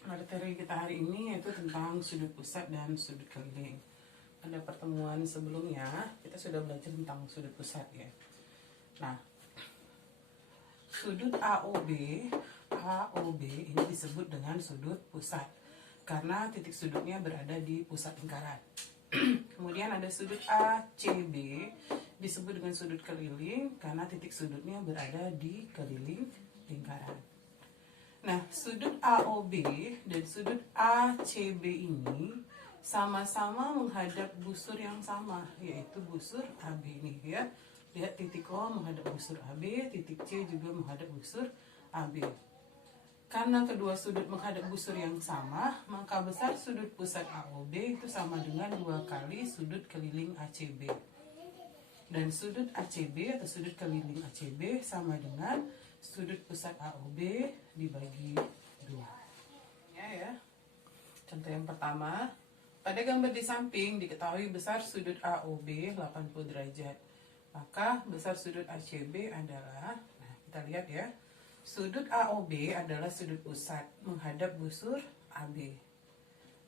Materi kita hari ini yaitu tentang sudut pusat dan sudut keliling. Pada pertemuan sebelumnya kita sudah belajar tentang sudut pusat ya. Nah, sudut AOB ini disebut dengan sudut pusat karena titik sudutnya berada di pusat lingkaran. Kemudian ada sudut ACB disebut dengan sudut keliling karena titik sudutnya berada di keliling lingkaran. Nah, sudut AOB dan sudut ACB ini sama-sama menghadap busur yang sama, yaitu busur AB ini ya. Lihat titik O menghadap busur AB, titik C juga menghadap busur AB. Karena kedua sudut menghadap busur yang sama, maka besar sudut pusat AOB itu sama dengan 2 kali sudut keliling ACB. Dan sudut ACB atau sudut keliling ACB sama dengan sudut pusat AOB dibagi 2. Ya. Contoh yang pertama, pada gambar di samping diketahui besar sudut AOB 80 derajat. Maka besar sudut ACB adalah, nah kita lihat ya, sudut AOB adalah sudut pusat menghadap busur AB.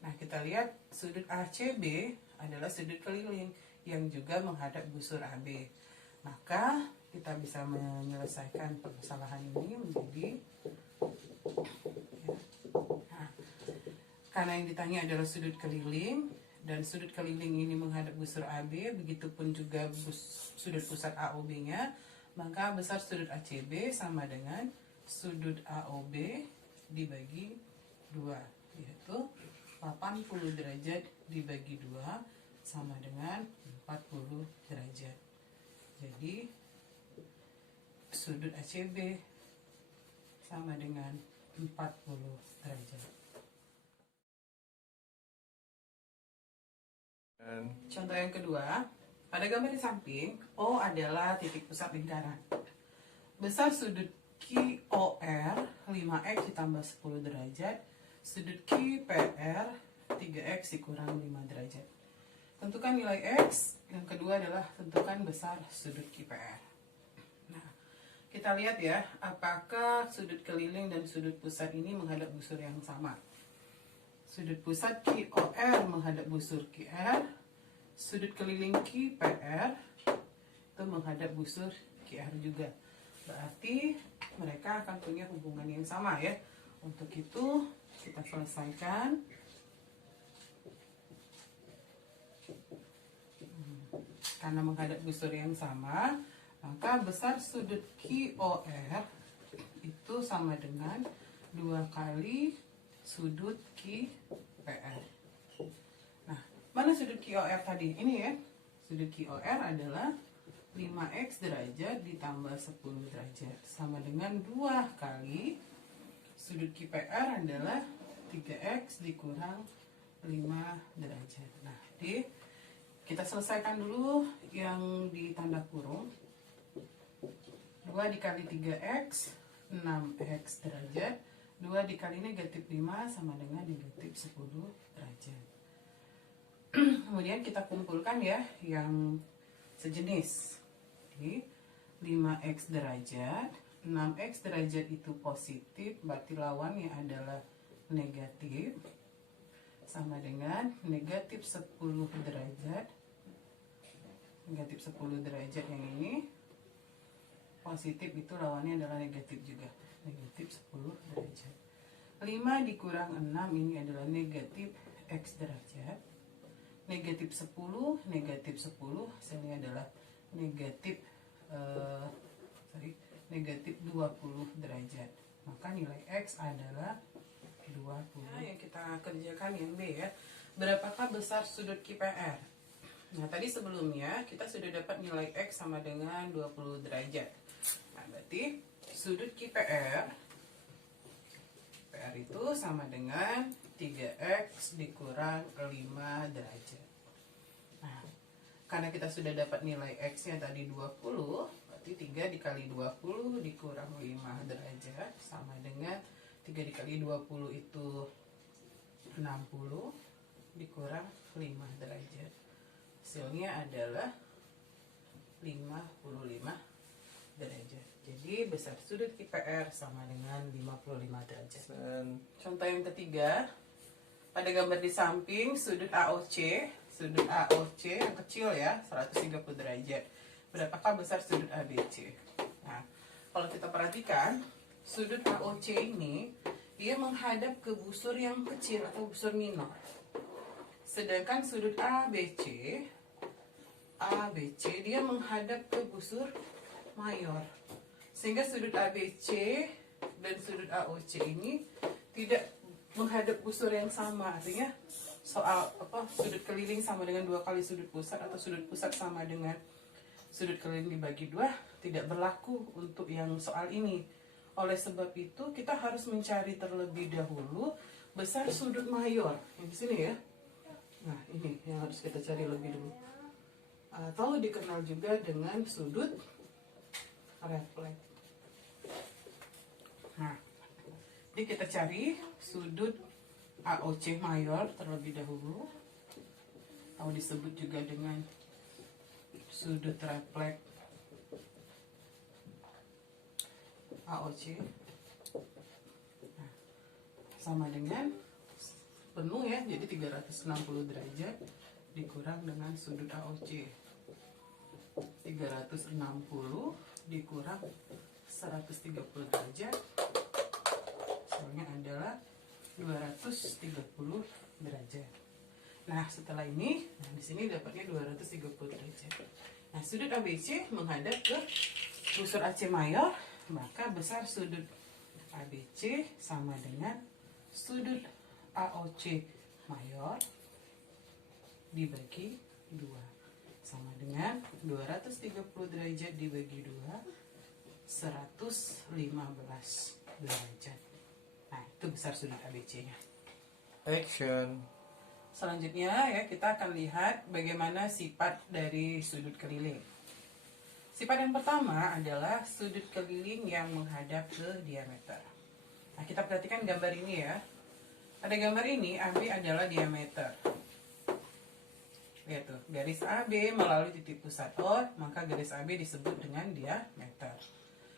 Nah kita lihat sudut ACB adalah sudut keliling yang juga menghadap busur AB. Maka kita bisa menyelesaikan permasalahan ini menjadi nah, karena yang ditanya adalah sudut keliling dan sudut keliling ini menghadap busur AB, begitupun juga sudut pusat AOB-nya, maka besar sudut ACB sama dengan sudut AOB dibagi 2, yaitu 80 derajat dibagi 2 sama dengan 40 derajat. Jadi sudut ACB sama dengan 40 derajat. Contoh yang kedua, pada gambar di samping, O adalah titik pusat lingkaran. Besar sudut QOR 5X ditambah 10 derajat, sudut QPR 3X dikurang 5 derajat. Tentukan nilai X, yang kedua adalah tentukan besar sudut QPR. Nah, kita lihat ya, apakah sudut keliling dan sudut pusat ini menghadap busur yang sama. Sudut pusat QOR menghadap busur QR, sudut keliling QPR itu menghadap busur QR juga. Berarti mereka akan punya hubungan yang sama ya. Untuk itu kita selesaikan. Karena menghadap busur yang sama, maka besar sudut QOR itu sama dengan 2 kali sudut QPR. Nah, mana sudut QOR tadi? Ini ya, sudut QOR adalah 5X derajat ditambah 10 derajat sama dengan 2 kali sudut QPR adalah 3X dikurang 5 derajat. Nah, kita selesaikan dulu yang di tanda kurung. 2 dikali 3X 6X derajat, 2 dikali negatif 5 sama dengan negatif 10 derajat. Kemudian kita kumpulkan ya yang sejenis. Jadi 5X derajat, 6X derajat itu positif, berarti lawannya adalah negatif, sama dengan negatif 10 derajat. Negatif 10 derajat yang ini positif, itu lawannya adalah negatif juga, negatif 10 derajat. 5 dikurang 6 ini adalah negatif X derajat. Negatif 10, negatif 10 hasilnya adalah negatif negatif 20 derajat. Maka nilai X adalah 20. Nah, yang kita kerjakan yang B ya. Berapakah besar sudut QPR? Nah, tadi sebelumnya kita sudah dapat nilai X sama dengan 20 derajat. Nah, berarti sudut QPR itu sama dengan 3X dikurang 5 derajat. Nah, karena kita sudah dapat nilai X-nya tadi 20, berarti 3 dikali 20 dikurang 5 derajat sama dengan 3 dikali 20 itu 60 dikurang 5 derajat. Hasilnya adalah 55 derajat. Jadi besar sudut IPR sama dengan 55 derajat. Contoh yang ketiga, pada gambar di samping sudut AOC yang kecil ya, 130 derajat. Berapakah besar sudut ABC? Nah, kalau kita perhatikan, sudut AOC ini dia menghadap ke busur yang kecil atau busur minor. Sedangkan sudut ABC dia menghadap ke busur mayor. Sehingga sudut ABC dan sudut AOC ini tidak menghadap busur yang sama. Artinya soal sudut keliling sama dengan 2 kali sudut pusat atau sudut pusat sama dengan sudut keliling dibagi 2 tidak berlaku untuk yang soal ini. Oleh sebab itu kita harus mencari terlebih dahulu besar sudut mayor yang di sini ya. Nah, ini yang harus kita cari lebih dulu. Atau dikenal juga dengan sudut refleks. Nah, jadi kita cari sudut AOC mayor terlebih dahulu, atau disebut juga dengan sudut refleks AOC. Nah, sama dengan penuh ya, jadi 360 derajat dikurang dengan sudut AOC. 360 dikurang 130 derajat soalnya adalah 230 derajat. Nah, setelah ini, di sini dapatnya 230 derajat. Nah, sudut ABC menghadap ke busur AC mayor, maka besar sudut ABC sama dengan sudut AOC mayor dibagi 2 sama dengan 230 derajat dibagi 2 115 derajat. Nah, itu besar sudut ABC-nya. Action. Selanjutnya ya, kita akan lihat bagaimana sifat dari sudut keliling. Sifat yang pertama adalah sudut keliling yang menghadap ke diameter. Nah, kita perhatikan gambar ini ya. Pada gambar ini AB adalah diameter. Lihat tuh, garis AB melalui titik pusat O, maka garis AB disebut dengan diameter.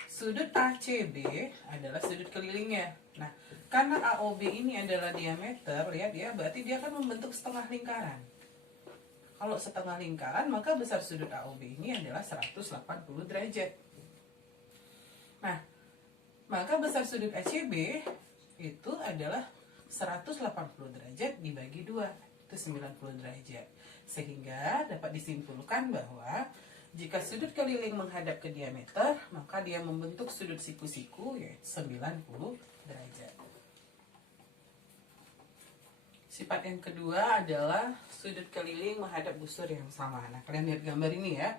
Sudut ACB adalah sudut kelilingnya. Nah, karena AOB ini adalah diameter, lihat ya, berarti dia akan membentuk setengah lingkaran. Kalau setengah lingkaran, maka besar sudut AOB ini adalah 180 derajat. Nah, maka besar sudut ACB itu adalah 180 derajat dibagi 2, itu 90 derajat. Sehingga dapat disimpulkan bahwa jika sudut keliling menghadap ke diameter, maka dia membentuk sudut siku-siku yaitu 90 derajat. Sifat yang kedua adalah sudut keliling menghadap busur yang sama. Nah, kalian lihat gambar ini ya.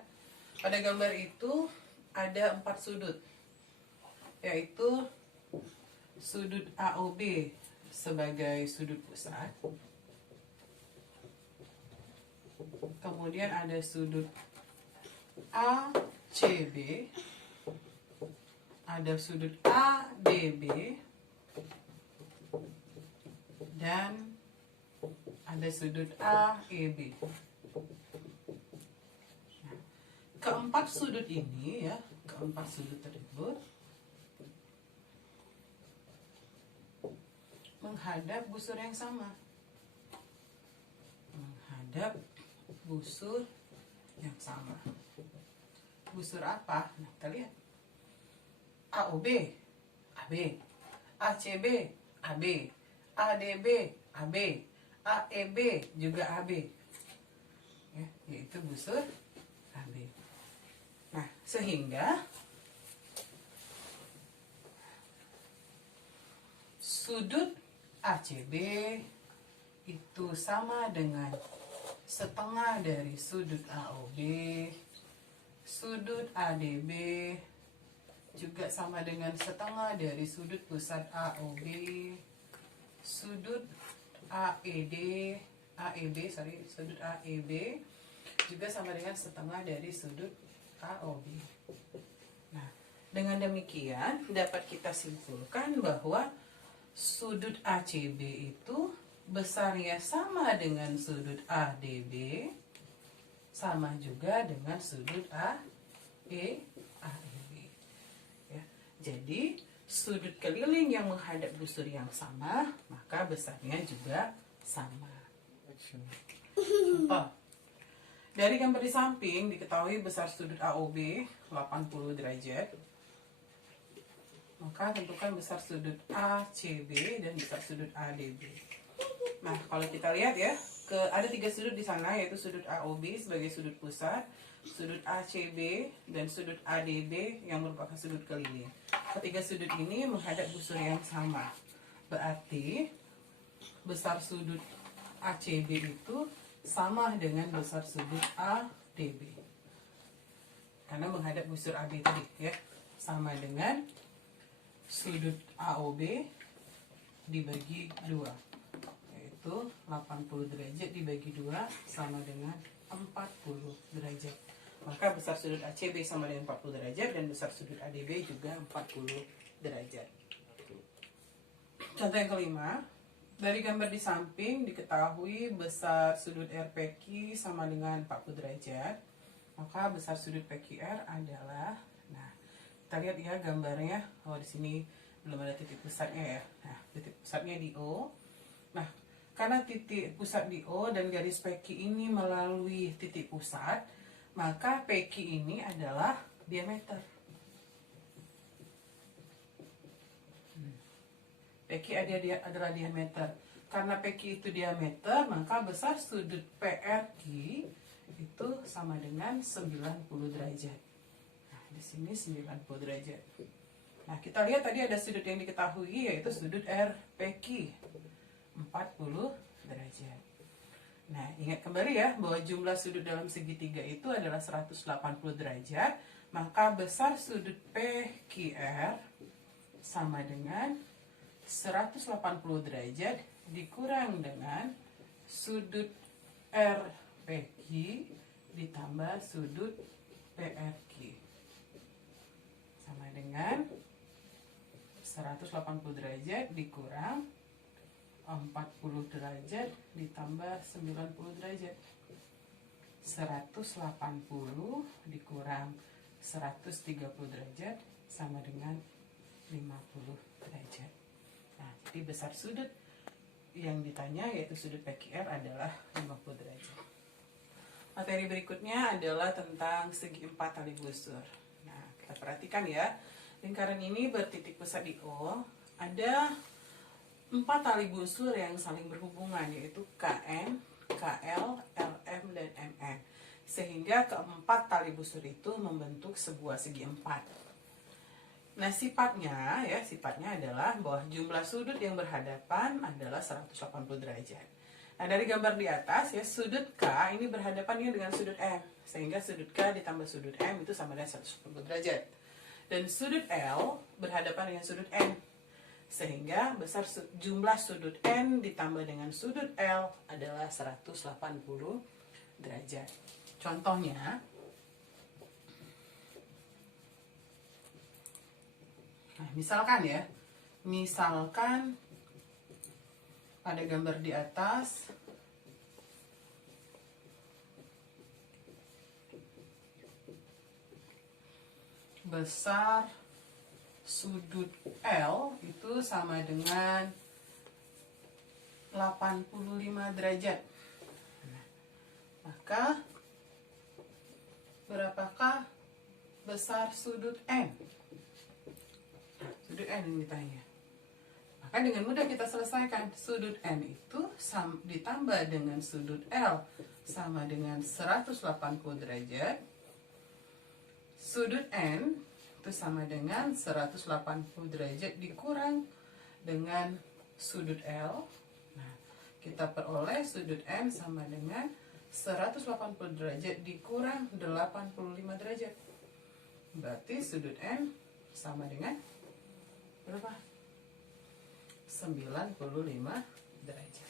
Pada gambar itu ada 4 sudut, yaitu sudut AOB sebagai sudut pusat. Kemudian ada sudut ACB, ada sudut ADB, dan ada sudut AEB. Nah, keempat sudut ini ya, keempat sudut tersebut menghadap busur yang sama. Menghadap busur yang sama. Busur apa? Nah, kita lihat. AOB, AB. ACB, AB. ADB, AB. AEB juga AB. Ya, yaitu busur AB. Nah, sehingga sudut ACB itu sama dengan setengah dari sudut AOB. Sudut ADB juga sama dengan setengah dari sudut pusat AOB. Sudut sudut AEB juga sama dengan setengah dari sudut AOB. Nah, dengan demikian dapat kita simpulkan bahwa sudut ACB itu besarnya sama dengan sudut ADB, sama juga dengan sudut AEB. Jadi sudut keliling yang menghadap busur yang sama, maka besarnya juga sama. Action. Contoh. Dari gambar di samping diketahui besar sudut AOB 80 derajat. Maka tentukan besar sudut ACB dan besar sudut ADB. Nah, kalau kita lihat ya, ada 3 sudut di sana, yaitu sudut AOB sebagai sudut pusat, sudut ACB, dan sudut ADB yang merupakan sudut keliling. Ketiga sudut ini menghadap busur yang sama. Berarti besar sudut ACB itu sama dengan besar sudut ADB. Karena menghadap busur AB tadi ya, sama dengan sudut AOB dibagi 2, yaitu 80 derajat dibagi 2 sama dengan 40 derajat. Maka besar sudut ACB sama dengan 40 derajat dan besar sudut ADB juga 40 derajat. Contoh yang kelima, dari gambar di samping diketahui besar sudut RPQ sama dengan 40 derajat. Maka besar sudut PQR adalah, nah, kita lihat ya gambarnya. Oh, di sini belum ada titik pusatnya ya. Nah, titik pusatnya di O. Nah, karena titik pusat di O dan garis PQ ini melalui titik pusat, maka PQ ini adalah diameter. PQ adalah diameter. Karena PQ itu diameter, maka besar sudut PRQ itu sama dengan 90 derajat. Nah, di sini 90 derajat. Nah, kita lihat tadi ada sudut yang diketahui, yaitu sudut RPQ 40 derajat. Nah, ingat kembali ya bahwa jumlah sudut dalam segitiga itu adalah 180 derajat, maka besar sudut PQR sama dengan 180 derajat dikurang dengan sudut RPQ ditambah sudut PRQ. Sama dengan 180 derajat dikurang 40 derajat ditambah 90 derajat. 180 dikurang 130 derajat sama dengan 50 derajat. Nah, jadi besar sudut yang ditanya yaitu sudut PQR adalah 50 derajat. Materi berikutnya adalah tentang segi 4 tali busur. Nah, kita perhatikan ya. Lingkaran ini bertitik pusat di O. Ada 4 tali busur yang saling berhubungan, yaitu KN, KL, LM, dan MN. Sehingga keempat tali busur itu membentuk sebuah segi 4. Nah, sifatnya adalah bahwa jumlah sudut yang berhadapan adalah 180 derajat. Nah, dari gambar di atas ya, sudut K ini berhadapan dengan sudut M. Sehingga sudut K ditambah sudut M itu sama dengan 180 derajat. Dan sudut L berhadapan dengan sudut N. Sehingga besar jumlah sudut N ditambah dengan sudut L adalah 180 derajat. Contohnya, nah, misalkan pada gambar di atas besar sudut L itu sama dengan 85 derajat. Maka berapakah besar sudut N? Sudut N yang ditanya. Maka dengan mudah kita selesaikan. Sudut N itu ditambah dengan sudut L sama dengan 180 derajat. Sudut N itu sama dengan 180 derajat dikurang dengan sudut L. Nah, kita peroleh sudut N sama dengan 180 derajat dikurang 85 derajat. Berarti sudut N sama dengan berapa? 95 derajat.